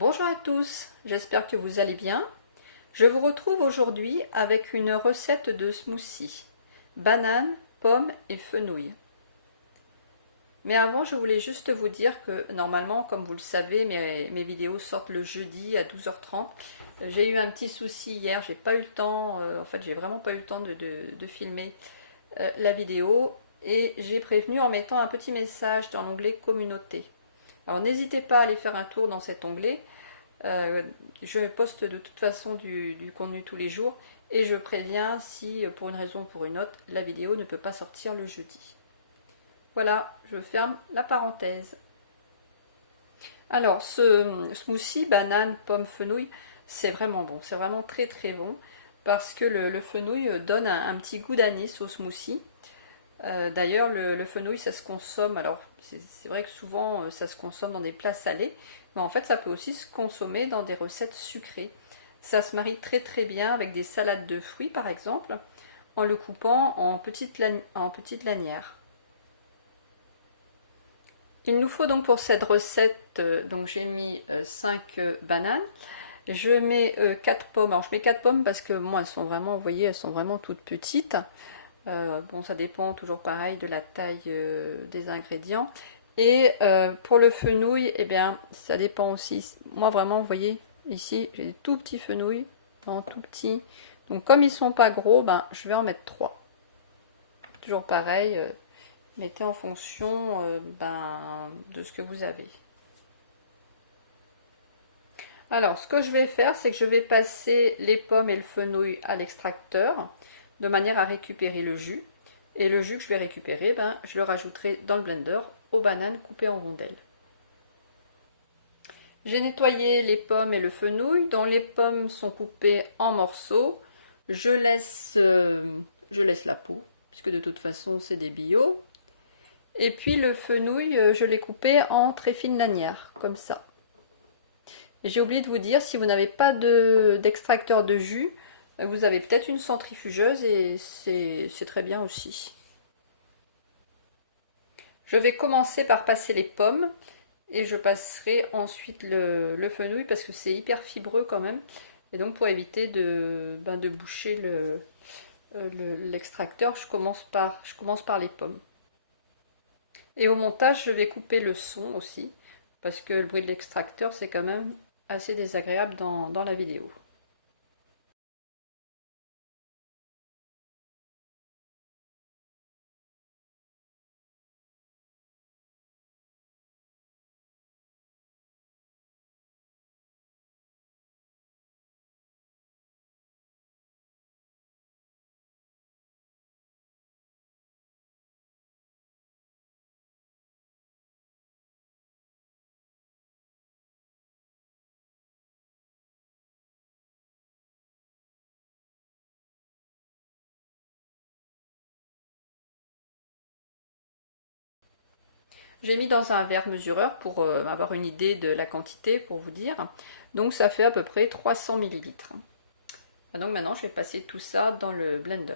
Bonjour à tous, j'espère que vous allez bien. Je vous retrouve aujourd'hui avec une recette de smoothie, banane, pommes et fenouil. Mais avant, je voulais juste vous dire que normalement, comme vous le savez, mes vidéos sortent le jeudi à 12h30. J'ai eu un petit souci hier, j'ai pas eu le temps, j'ai vraiment pas eu le temps de filmer la vidéo et j'ai prévenu en mettant un petit message dans l'onglet communauté. Alors n'hésitez pas à aller faire un tour dans cet onglet. Je poste de toute façon du contenu tous les jours et je préviens si pour une raison ou pour une autre la vidéo ne peut pas sortir le jeudi. Voilà, je ferme la parenthèse. Alors ce smoothie banane, pomme, fenouil, c'est vraiment bon, c'est vraiment très très bon parce que le fenouil donne un petit goût d'anis au smoothie. D'ailleurs, le fenouil, ça se consomme, alors c'est vrai que souvent ça se consomme dans des plats salés, mais en fait ça peut aussi se consommer dans des recettes sucrées. Ça se marie très très bien avec des salades de fruits par exemple, en le coupant en petites lanières. Il nous faut donc pour cette recette, donc j'ai mis 5 bananes, je mets 4 pommes, alors je mets 4 pommes parce que moi elles sont vraiment, vous voyez, elles sont vraiment toutes petites. Bon, ça dépend toujours pareil de la taille des ingrédients. Et pour le fenouil, eh bien, ça dépend aussi. Moi, vraiment, vous voyez, ici, j'ai des tout petits fenouils, vraiment tout petits. Donc, comme ils sont pas gros, ben, je vais en mettre 3. Toujours pareil, mettez en fonction de ce que vous avez. Alors, ce que je vais faire, c'est que je vais passer les pommes et le fenouil à l'extracteur, de manière à récupérer le jus. Et le jus que je vais récupérer, je le rajouterai dans le blender aux bananes coupées en rondelles. J'ai nettoyé les pommes et le fenouil, dont les pommes sont coupées en morceaux. Je laisse la peau, puisque de toute façon c'est des bio. Et puis le fenouil, je l'ai coupé en très fines lanières, comme ça. Et j'ai oublié de vous dire, si vous n'avez pas d'extracteur de jus, vous avez peut-être une centrifugeuse et c'est très bien aussi. Je vais commencer par passer les pommes et je passerai ensuite le fenouil parce que c'est hyper fibreux quand même. Et donc pour éviter de boucher l'extracteur, je commence par les pommes. Et au montage, je vais couper le son aussi parce que le bruit de l'extracteur c'est quand même assez désagréable dans la vidéo. J'ai mis dans un verre mesureur pour avoir une idée de la quantité, pour vous dire. Donc ça fait à peu près 300 ml. Donc maintenant je vais passer tout ça dans le blender.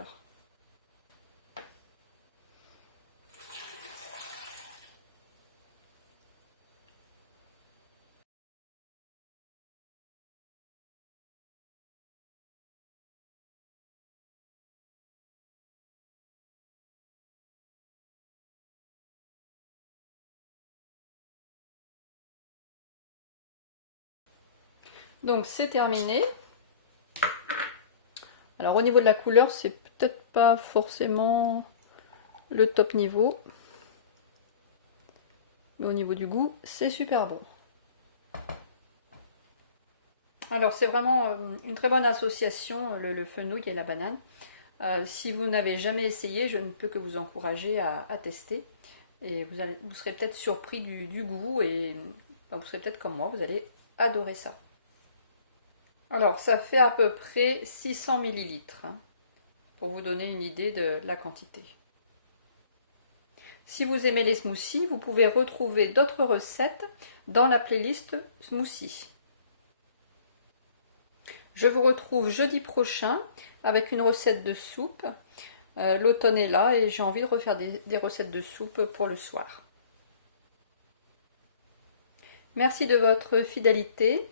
Donc c'est terminé. Alors au niveau de la couleur, c'est peut-être pas forcément le top niveau. Mais au niveau du goût, c'est super bon. Alors c'est vraiment une très bonne association, le fenouil et la banane. Si vous n'avez jamais essayé, je ne peux que vous encourager à tester. Et vous serez peut-être surpris du goût et vous serez peut-être comme moi, vous allez adorer ça. Alors ça fait à peu près 600 ml, pour vous donner une idée de la quantité. Si vous aimez les smoothies, vous pouvez retrouver d'autres recettes dans la playlist smoothie. Je vous retrouve jeudi prochain avec une recette de soupe. L'automne est là et j'ai envie de refaire des recettes de soupe pour le soir. Merci de votre fidélité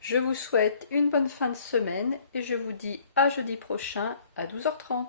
Je vous souhaite une bonne fin de semaine et je vous dis à jeudi prochain à 12h30.